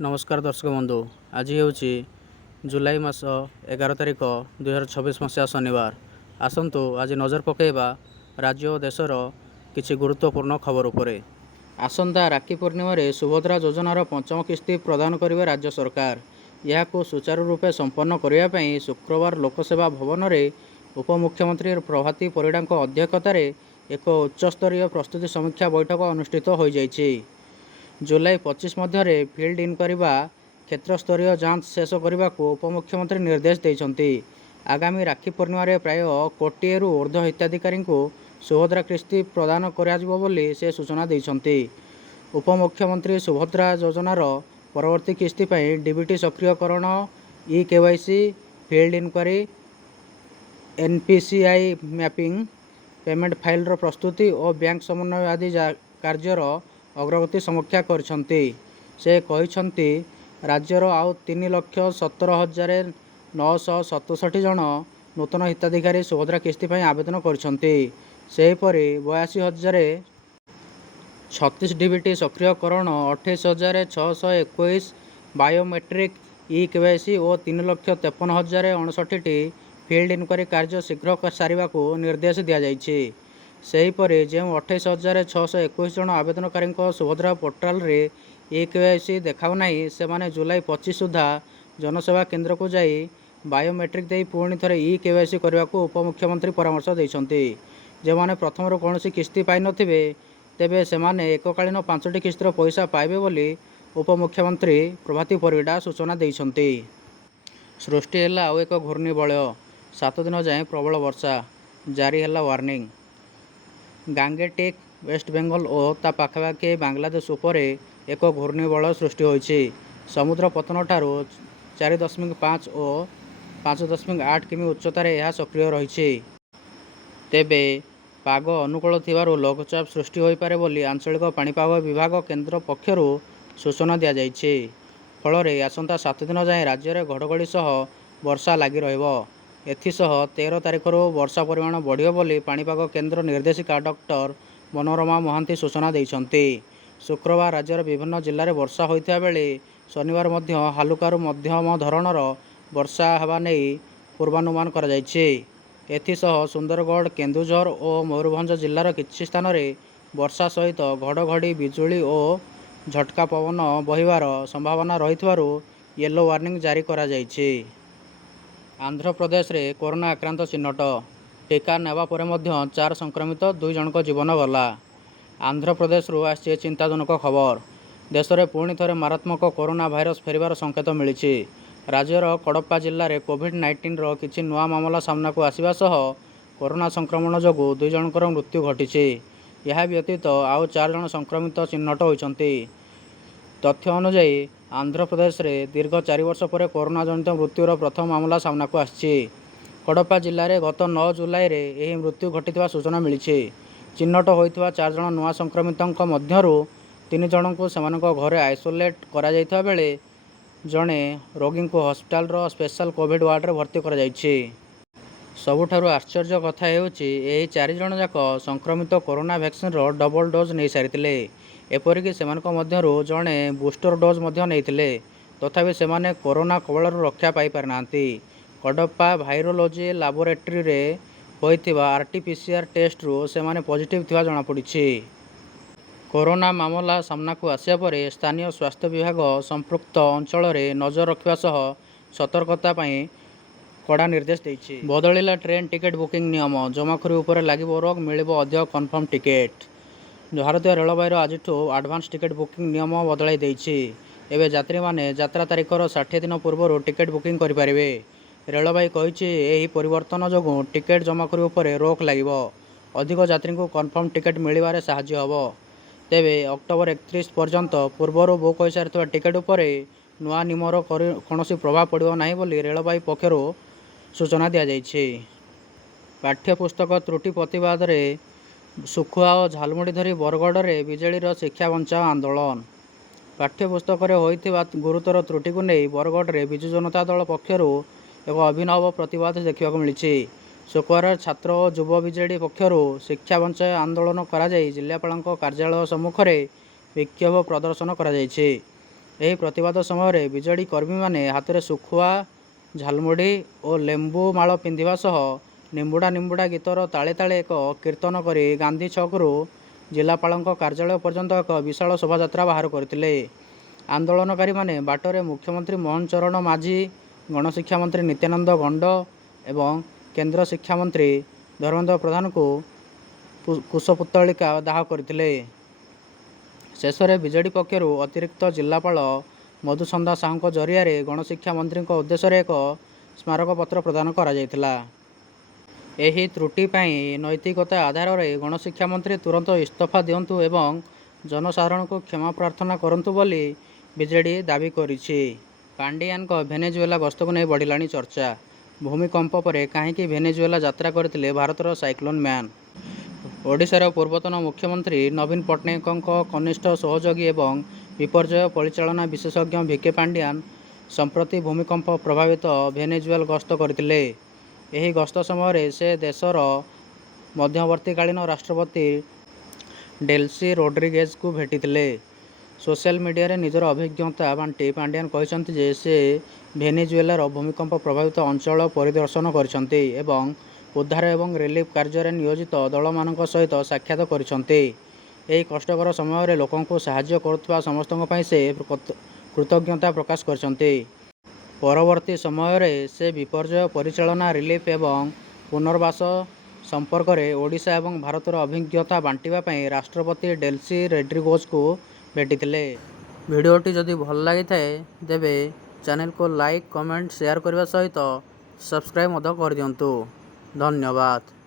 नमस्कार दर्शक बंधु। आज हूँ जुलाई मास 11 तारिख 2026 मसीहा शनिवार। आसतु आज नजर पकईवा राज्य और देशर किसी गुरुत्वपूर्ण खबर उपरे। आसंता राखी पूर्णिमार सुभद्रा योजनार पंचम किस्ती प्रदान करेंगे राज्य सरकार। यह सुचारू रूपे संपन्न करने शुक्रवार लोकसेवा भवन में उपमुख्यमंत्री प्रभाती परिड़ा अध्यक्षतार एक उच्चस्तरीय प्रस्तुति समीक्षा बैठक अनुष्ठित हो जाइछि। जुलाई 25 मध्य फिल्ड इनक्वारी क्षेत्रस्तरीय जांच शेष करने को उपमुख्यमंत्री निर्देश देते। आगामी राखी पूर्णिमार प्राय 1 कोटी ऊर्ध्व हिताधिकारी सुभद्रा किस्ती प्रदान कर से सूचना देते। उपमुख्यमंत्री सुभद्रा योजनार परवर्ती किस्ती डीबीटी सक्रियकरण, eKYC, field inquiry, NPCI mapping, payment file प्रस्तुति और बैंक समन्वय आदि कार्यर अग्रगति समीक्षा करछन्ति। से कहिछन्ति राज्यर आउ 3,17,967 जन नूतन हिताधिकारी सुभद्रा किस्ती आवेदन करछन्ति। सेहीपरि 82,036 डीबीटी सक्रियकरण, 28,621 बायोमेट्रिक ई-केवाईसी और 3,53,059 फिल्ड इनक्वारी कार्य शीघ्र सारिबा को निर्देश दिया जाइछि। सेहीपरि जो 28,621 जन आवेदनकारी सुभद्रा पोर्टाल रे ई-केवाईसी देखाउना से माने जुलाई 25 सुधा जनसेवा केन्द्र को जाई बायोमेट्रिक दे पुणी थे ई-केवाईसी करने को उपमुख्यमंत्री परामर्श देते। जो मैंने प्रथम कौन किस्ती पाई नथिबे तेबे से माने एककालीन 5टी किस्तीर पैसा पाइबे बोली उपमुख्यमंत्री प्रभाती परिड़ा सूचना देते। सृष्टि है आउ एक घूर्णिबलय, 7 दिन जाए प्रबल वर्षा जारी है वार्निंग। गांगेटिक वेस्ट बेंगल और ता पाखापाखि बांग्लादेश उपर एक घूर्णिबलय सृष्टि होइछि। समुद्र पतन ठारू 4.5 और 5.8 किमी उच्चतार यह सक्रिय रही। तेबे पाग अनुकूल थिबारु लघुचाप सृष्टि हो पारे बोली आंचलिक पाणीपाग विभाग केन्द्र पक्षर सूचना दी जाइछि। फल आसंता 7 दिन जाए राज्य में घड़घड़ी सह वर्षा लगी रहिबो। एथिसह 13 तारिखर वर्षा परिमाण बढ़ियो बोली पाणीपाग केन्द्र निर्देशिका डॉक्टर मनोरमा महांती सूचना देइछन्ति। शुक्रवार राज्यर विभिन्न जिले में वर्षा होइथा बेले शनिवार मध्य हालुकारु मध्यम धरणर वर्षा हेबा नेई पूर्वानुमान करा जाइछि। एथिसह सुंदरगढ़, केन्दुझर और मयूरभंज जिलार किछि स्थान में वर्षा सहित घड़घड़ी, बिजुली और झटका पवन बहिबार संभावना रहिथिबारु येलो वार्निंग जारी करा जाइछि। आंध्र प्रदेश रे कोरोना आक्रांत चिन्हट, टीका नेबा परे मध्य 4 संक्रमित 2 जनक जीवन गला। आंध्र प्रदेश आसी चिंताजनक खबर। देश में पुणी थे मारात्मक कोरोना भाइरस फेरिबार संकेत मिली। राज्यर कडप्पा जिले में कोविड-19 किछि नुआ मामला सामना को आसिबा सह कोरोना संक्रमण जोगु 2 जनकर मृत्यु घटी। यह व्यतीत आउ 4 जन संक्रमित चिन्हट होइछन्ति। तथ्य अनुसार आंध्र प्रदेश में दीर्घ 4 वर्ष पर कोरोना जनित मृत्युर प्रथम मामला सामना को आसी। कडप्पा जिले में गत 9 जुलाई में यह मृत्यु घटी सूचना मिली। चिन्हट होइथिबा 4 जन नुआ संक्रमितों मध्यरु 3 जन को सेमानक घरे आइसोलेट करा जाइथिबा बेले जड़े रोगी को हॉस्पिटल स्पेशल कोविड वार्ड रे भर्ती करा जाइछि। सबुठारु आश्चर्य कथा हेउछि एही 4 जन जाक संक्रमित कोरोना वैक्सीन डबल डोज नहीं सारिथिले। एपरिक सेमानक मध्यरु जड़े बूस्टर डोज मध्य नैथिले। तथापि सेमाने कोरोना कबलरू रक्षा पाई पारनांती। कडप्पा भाइरोलोजी लैबोरेटरी रे होइथिबा आरटीपीसीआर टेस्ट रु सेमाने पॉजिटिव थिबा जणा पड़िछि। कोरोना मामला सामना को आसिया परे स्थानीय स्वास्थ्य विभाग संपृक्त अंचल में नजर रखा सह सतर्कता कड़ा निर्देश देइछि। बदलिला ट्रेन टिकेट बुकिंग नियम, जमाखोरी उपर लागिबो रोक, मिलिबो अधिक कन्फर्म टिकेट। भारतीय रेलवे आज एडवांस टिकेट बुकिंग नियम बदलाई देइछि। एबे यात्री माने यात्रा तारीखर 60 दिन पूर्व टिकेट बुकिंग करिपारिबे। रेलवे कहिछि एही परिवर्तन जोगु टिकेट जमाखोरी उपर रोक लागिबो, अधिक यात्री को कन्फर्म टिकेट मिलिबारे साहाय्य हबो। तेबे अक्टोबर 31 पर्यंत पूर्वर बुक हो सारी टिकेट उपर नुआ नियमर कौनसी प्रभाव पड़ो ना बोली रेलवे पक्षर सूचना दी जाइछि। पाठ्यपुस्तक त्रुटि प्रतिवाद में सुखुआ और झालमुड़ी धरी बरगढ़ में बीजेडी शिक्षा बचाओ आंदोलन। पाठ्यपुस्तक होइथिबा गुरुतर त्रुटि को नहीं बरगढ़ में विजु जनता दल पक्षर एक अभिनव प्रतिवाद देखा मिली। शुक्रवार छात्र और युव बीजेडी पक्षर शिक्षा बंचाओ आंदोलन करा जिलापाल कार्यालय सम्मुख में विक्षोभ प्रदर्शन करा ଏହି ପ୍ରତିବାଦ ସମୟରେ ବିଜେଡ଼ି କର୍ମୀମାନେ ହାତରେ ଶୁଖୁଆ, ଝାଲମୁଢ଼ି ଓ ଲେମ୍ବୁ ମାଳ ପିନ୍ଧିବା ସହ ନିମ୍ବୁଡ଼ା ନିମ୍ବୁଡ଼ା ଗୀତର ତାଳେ ତାଳେ ଏକ କୀର୍ତ୍ତନ କରି ଗାନ୍ଧୀ ଛକରୁ ଜିଲ୍ଲାପାଳଙ୍କ କାର୍ଯ୍ୟାଳୟ ପର୍ଯ୍ୟନ୍ତ ଏକ ବିଶାଳ ଶୋଭାଯାତ୍ରା ବାହାର କରିଥିଲେ। ଆନ୍ଦୋଳନକାରୀମାନେ ବାଟରେ ମୁଖ୍ୟମନ୍ତ୍ରୀ ମୋହନ ଚରଣ ମାଝୀ, ଗଣଶିକ୍ଷା ମନ୍ତ୍ରୀ ନିତ୍ୟାନନ୍ଦ ଗଣ୍ଡ ଏବଂ କେନ୍ଦ୍ର ଶିକ୍ଷାମନ୍ତ୍ରୀ ଧର୍ମେନ୍ଦ୍ର ପ୍ରଧାନଙ୍କୁ କୁଶପୁତ୍ତଳିକା ଦାହ କରିଥିଲେ। ଶେଷରେ ବିଜେଡ଼ି ପକ୍ଷରୁ ଅତିରିକ୍ତ ଜିଲ୍ଲାପାଳ ମଧୁସନ୍ଧା ସାହୁଙ୍କ ଜରିଆରେ ଗଣଶିକ୍ଷା ମନ୍ତ୍ରୀଙ୍କ ଉଦ୍ଦେଶ୍ୟରେ ଏକ ସ୍ମାରକପତ୍ର ପ୍ରଦାନ କରାଯାଇଥିଲା। ଏହି ତ୍ରୁଟି ପାଇଁ ନୈତିକତା ଆଧାରରେ ଗଣଶିକ୍ଷା ମନ୍ତ୍ରୀ ତୁରନ୍ତ ଇସ୍ତଫା ଦିଅନ୍ତୁ ଏବଂ ଜନସାଧାରଣଙ୍କୁ କ୍ଷମା ପ୍ରାର୍ଥନା କରନ୍ତୁ ବୋଲି ବିଜେଡ଼ି ଦାବି କରିଛି। ପାଣ୍ଡିଆନଙ୍କ ଭେନେଜୁଏଲା ଗସ୍ତକୁ ନେଇ ବଢ଼ିଲାଣି ଚର୍ଚ୍ଚା। ଭୂମିକମ୍ପ ପରେ କାହିଁକି ଭେନେଜୁଏଲା ଯାତ୍ରା କରିଥିଲେ ଭାରତର ସାଇକ୍ଲୋନ ମ୍ୟାନ୍? ଓଡ଼ିଶାର ପୂର୍ବତନ ମୁଖ୍ୟମନ୍ତ୍ରୀ ନବୀନ ପଟ୍ଟନାୟକଙ୍କ କନିଷ୍ଠ ସହଯୋଗୀ ଏବଂ ବିପର୍ଯ୍ୟୟ ପରିଚାଳନା ବିଶେଷଜ୍ଞ ଭିକେ ପାଣ୍ଡିଆନ ସମ୍ପ୍ରତି ଭୂମିକମ୍ପ ପ୍ରଭାବିତ ଭେନେଜୁଏଲା ଗସ୍ତ କରିଥିଲେ। ଏହି ଗସ୍ତ ସମୟରେ ସେ ଦେଶର ମଧ୍ୟବର୍ତ୍ତୀକାଳୀନ ରାଷ୍ଟ୍ରପତି ଡେଲ୍ସି ରୋଡ୍ରିଗେଜଙ୍କୁ ଭେଟିଥିଲେ। ସୋସିଆଲ ମିଡିଆରେ ନିଜର ଅଭିଜ୍ଞତା ବାଣ୍ଟି ପାଣ୍ଡିଆନ କହିଛନ୍ତି ଯେ ସେ ଭେନେଜୁଏଲାର ଭୂମିକମ୍ପ ପ୍ରଭାବିତ ଅଞ୍ଚଳ ପରିଦର୍ଶନ କରିଛନ୍ତି ଏବଂ ଉଦ୍ଧାର ଏବଂ ରିଲିଫ୍ କାର୍ଯ୍ୟରେ ନିୟୋଜିତ ଦଳମାନଙ୍କ ସହିତ ସାକ୍ଷାତ କରିଛନ୍ତି। ଏହି କଷ୍ଟକର ସମୟରେ ଲୋକଙ୍କୁ ସାହାଯ୍ୟ କରୁଥିବା ସମସ୍ତଙ୍କ ପାଇଁ ସେ କୃତଜ୍ଞତା ପ୍ରକାଶ କରିଛନ୍ତି। ପରବର୍ତ୍ତୀ ସମୟରେ ସେ ବିପର୍ଯ୍ୟୟ ପରିଚାଳନା, ରିଲିଫ୍ ଏବଂ ପୁନର୍ବାସ ସମ୍ପର୍କରେ ଓଡ଼ିଶା ଏବଂ ଭାରତର ଅଭିଜ୍ଞତା ବାଣ୍ଟିବା ପାଇଁ ରାଷ୍ଟ୍ରପତି ଡେଲ୍ସି ରୋଡ୍ରିଗେଜଙ୍କୁ ଭେଟିଥିଲେ। ଭିଡ଼ିଓଟି ଯଦି ଭଲ ଲାଗିଥାଏ ତେବେ ଚ୍ୟାନେଲକୁ ଲାଇକ୍, କମେଣ୍ଟ, ସେୟାର କରିବା ସହିତ ସବସ୍କ୍ରାଇବ୍ ମଧ୍ୟ କରିଦିଅନ୍ତୁ। ଧନ୍ୟବାଦ।